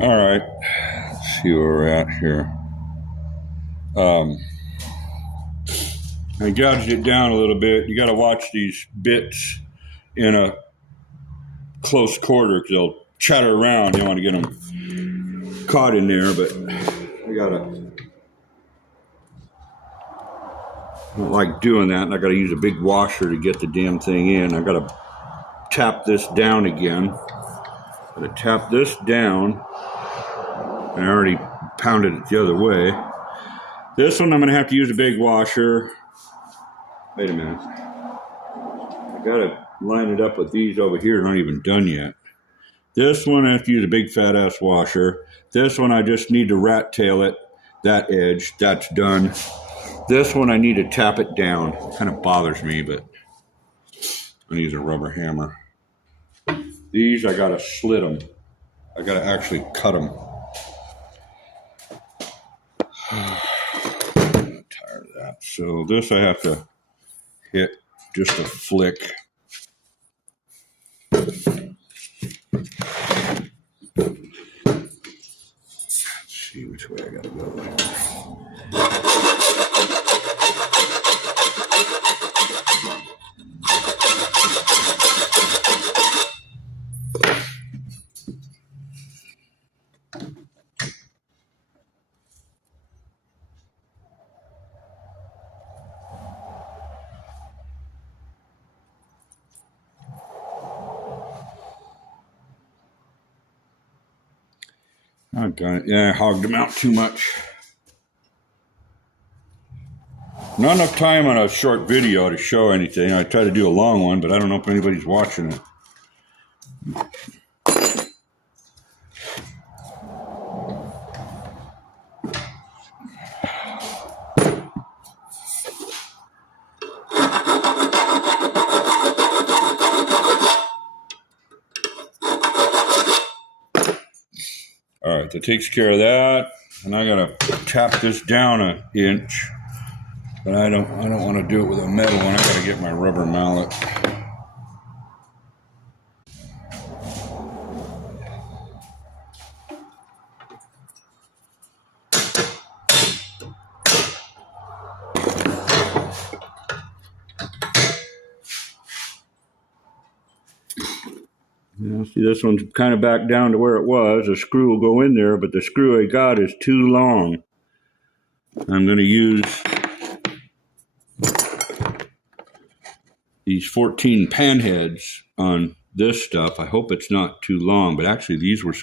All right, let's see where we're at here. I gouged it down a little bit. You got to watch these bits in a close quarter because they'll chatter around. You don't want to get them caught in there, but I don't like doing that, and I got to use a big washer to get the damn thing in. I got to tap this down again. Got to tap this down, and I already pounded it the other way. This one I'm going to have to use a big washer. Wait a minute. I got to line it up with these over here. Not even done yet. This one I have to use a big fat ass washer. This one I just need to rat tail it. That edge, that's done. This one I need to tap it down. It kind of bothers me, but I'm going to use a rubber hammer. These I got to slit them. I got to actually cut them. I'm tired of that. So this I have to hit just a flick. Let's see which way I gotta go. I got it. Yeah, I hogged them out too much. Not enough time on a short video to show anything. I try to do a long one, but I don't know if anybody's watching it. All right, that takes care of that. And I gotta tap this down an inch. But I don't want to do it with a metal one. I gotta get my rubber mallet. Now, see, this one's kind of back down to where it was. The screw will go in there, but the screw I got is too long. I'm going to use these 14 pan heads on this stuff. I hope it's not too long, but actually these were